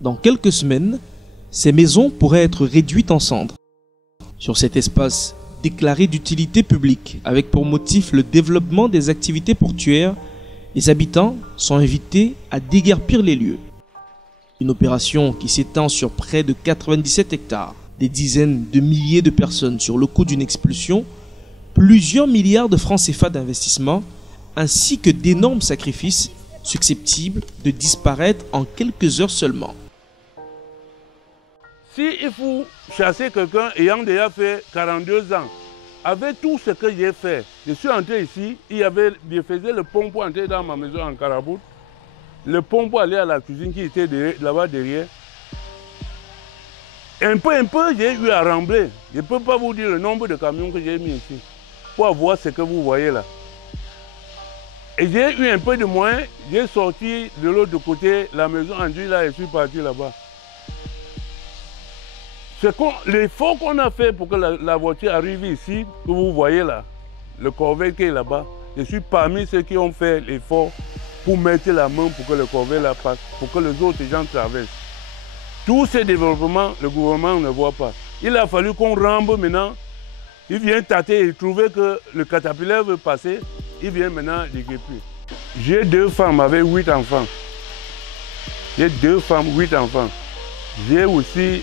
Dans quelques semaines, ces maisons pourraient être réduites en cendres. Sur cet espace déclaré d'utilité publique, avec pour motif le développement des activités portuaires, les habitants sont invités à déguerpir les lieux. Une opération qui s'étend sur près de 97 hectares, des dizaines de milliers de personnes sur le coût d'une expulsion, plusieurs milliards de francs CFA d'investissement, ainsi que d'énormes sacrifices susceptibles de disparaître en quelques heures seulement. Si il faut chasser quelqu'un ayant déjà fait 42 ans, avec tout ce que j'ai fait, je suis entré ici, je faisais le pont pour entrer dans ma maison en Carabout, le pont pour aller à la cuisine qui était là-bas derrière. Un peu, j'ai eu à rembler. Je ne peux pas vous dire le nombre de camions que j'ai mis ici pour avoir ce que vous voyez là. Et j'ai eu un peu de moyens, j'ai sorti de l'autre côté, la maison en Dieu là, et je suis parti là-bas. L'effort qu'on a fait pour que la voiture arrive ici, que vous voyez là, le corvée qui est là-bas, je suis parmi ceux qui ont fait l'effort pour mettre la main pour que le corvée là passe, pour que les autres gens traversent. Tous ces développements, le gouvernement ne voit pas. Il a fallu qu'on rampe maintenant. Il vient tâter et trouver que le caterpillar veut passer. Il vient maintenant déguerpir. J'ai 2 femmes avec 8 enfants. J'ai 2 femmes, 8 enfants. J'ai aussi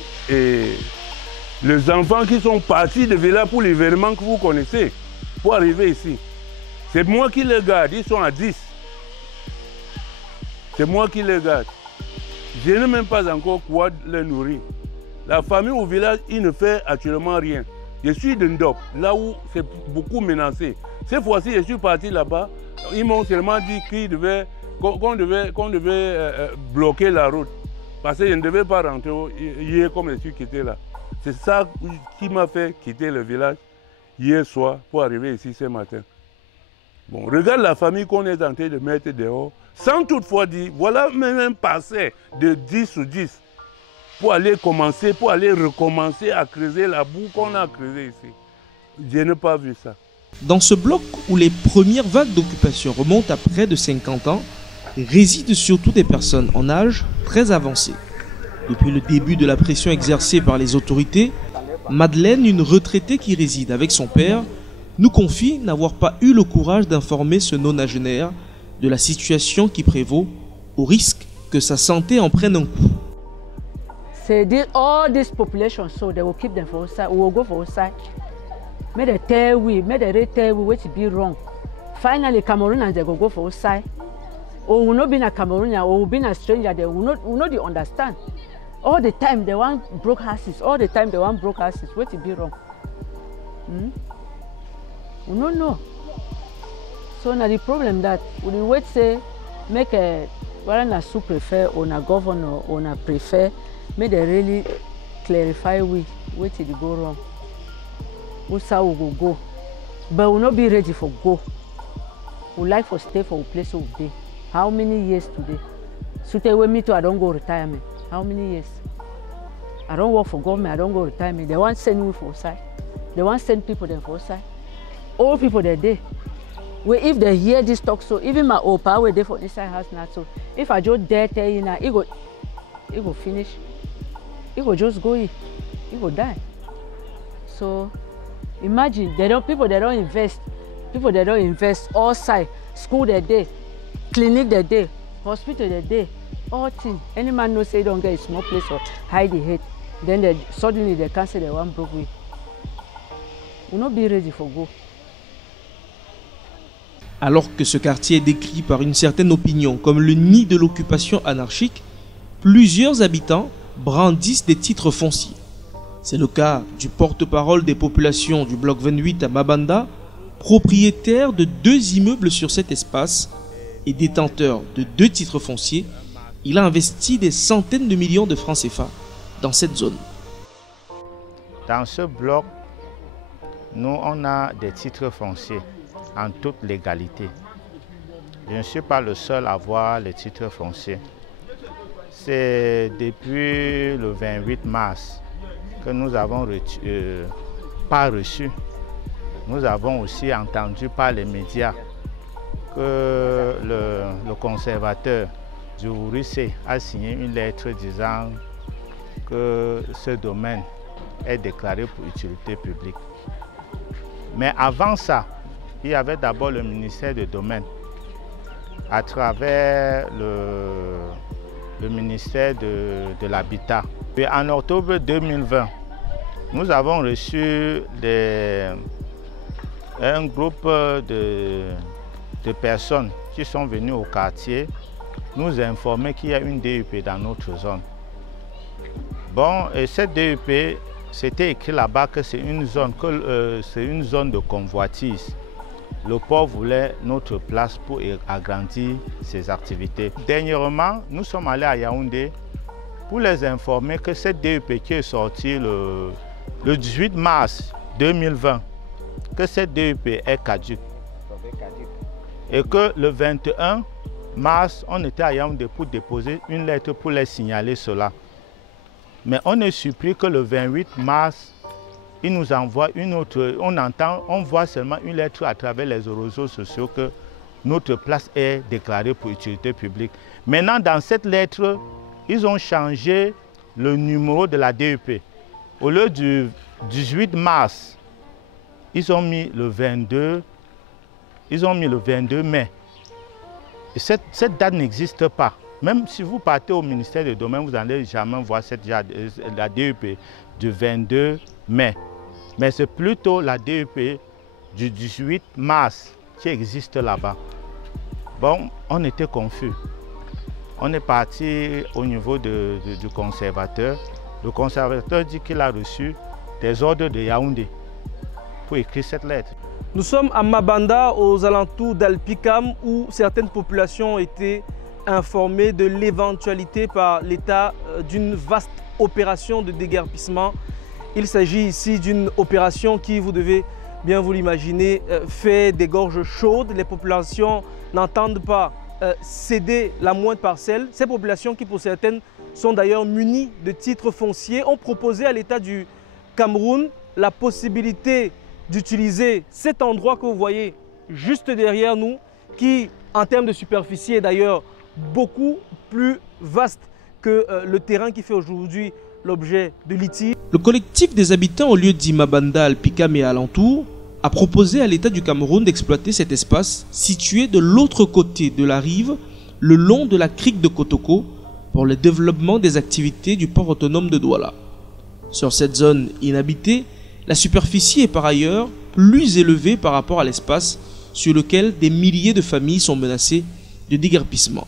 les enfants qui sont partis de Villa pour l'événement que vous connaissez, pour arriver ici. C'est moi qui les garde, ils sont à 10. C'est moi qui les garde. Je n'ai même pas encore quoi les nourrir. La famille au village, il ne fait actuellement rien. Je suis de Ndop, là où c'est beaucoup menacé. Cette fois-ci, je suis parti là-bas. Ils m'ont seulement dit qu'on devait bloquer la route. Parce que je ne devais pas rentrer hier comme je suis quitté là. C'est ça qui m'a fait quitter le village hier soir pour arriver ici ce matin. Bon, regarde la famille qu'on est en train de mettre dehors, sans toutefois dire, voilà même un passé de 10 sur 10 pour aller recommencer à creuser la boue qu'on a creusée ici. Je n'ai pas vu ça. Dans ce bloc où les premières vagues d'occupation remontent à près de 50 ans, résident surtout des personnes en âge très avancé. Depuis le début de la pression exercée par les autorités, Madeleine, une retraitée qui réside avec son père, nous confie n'avoir pas eu le courage d'informer ce nonagénaire de la situation qui prévaut, au risque que sa santé en prenne un coup. All this population, so they will keep them for outside. We will go for outside. May they tell we what to be wrong. Finally, Cameroonians they go for outside. Or will not be a Cameroonian, or will be a stranger. They will not understand. All the time they want broke houses. All the time they want broke houses. What to be wrong? We don't know. So now the problem that we wait say make a a sous-préfet or a governor or a prefect, may they really clarify where to go wrong. We say we will go, but we not be ready for go. We like for stay for a place we be. How many years today? So tell me too, I don't go retirement. How many years? I don't work for government, I don't go retirement. They want send me for outside. They want send people there for outside. All people they're there. Well, if they hear this talk, so even my old power there for this side house now. So if I just dare tell you now, it go finish. It go just go in. It go die. So imagine people they don't invest. People they don't invest all side. School they're there, clinic they're there, hospital they're there, all things. Any man knows say don't get a small place or hide the head. Then suddenly they cancel the one broke way. We'll not be ready for go. Alors que ce quartier est décrit par une certaine opinion comme le nid de l'occupation anarchique, plusieurs habitants brandissent des titres fonciers. C'est le cas du porte-parole des populations du bloc 28 à Mabanda, propriétaire de 2 immeubles sur cet espace et détenteur de 2 titres fonciers. Il a investi des centaines de millions de francs CFA dans cette zone. Dans ce bloc, nous on a des titres fonciers en toute légalité. Je ne suis pas le seul à avoir les titres fonciers. C'est depuis le 28 mars que nous avons pas reçu. Nous avons aussi entendu par les médias que le conservateur Djourourissé a signé une lettre disant que ce domaine est déclaré pour utilité publique. Mais avant ça, il y avait d'abord le ministère des Domaines, à travers le ministère de l'Habitat. Et en octobre 2020, nous avons reçu un groupe de personnes qui sont venues au quartier nous informer qu'il y a une DUP dans notre zone. Bon, et cette DUP, c'était écrit là-bas que c'est une zone de convoitise. Le port voulait notre place pour agrandir ses activités. Dernièrement, nous sommes allés à Yaoundé pour les informer que cette DUP qui est sortie le 18 mars 2020, que cette DUP est caduque. Et que le 21 mars, on était à Yaoundé pour déposer une lettre pour les signaler cela. Mais on est surpris que le 28 mars, ils nous envoient une autre, on voit seulement une lettre à travers les réseaux sociaux que notre place est déclarée pour utilité publique. Maintenant, dans cette lettre, ils ont changé le numéro de la DUP. Au lieu du 18 mars, ils ont mis le 22 mai. Et cette date n'existe pas. Même si vous partez au ministère des Domaines, vous n'allez jamais voir la DUP du 22 mai. Mais c'est plutôt la DUP du 18 mars qui existe là-bas. Bon, on était confus. On est parti au niveau du conservateur. Le conservateur dit qu'il a reçu des ordres de Yaoundé pour écrire cette lettre. Nous sommes à Mabanda, aux alentours d'Alpikam, où certaines populations ont été informées de l'éventualité par l'État d'une vaste opération de déguerpissement. Il s'agit ici d'une opération qui, vous devez bien vous l'imaginer, fait des gorges chaudes. Les populations n'entendent pas céder la moindre parcelle. Ces populations qui, pour certaines, sont d'ailleurs munies de titres fonciers, ont proposé à l'État du Cameroun la possibilité d'utiliser cet endroit que vous voyez juste derrière nous, qui, en termes de superficie, est d'ailleurs beaucoup plus vaste que le terrain qui fait aujourd'hui l'objet de litige. Le collectif des habitants au lieu dit Mabanda, Alpikam et alentour a proposé à l'État du Cameroun d'exploiter cet espace situé de l'autre côté de la rive, le long de la crique de Kotoko, pour le développement des activités du port autonome de Douala. Sur cette zone inhabitée, la superficie est par ailleurs plus élevée par rapport à l'espace sur lequel des milliers de familles sont menacées de déguerpissement.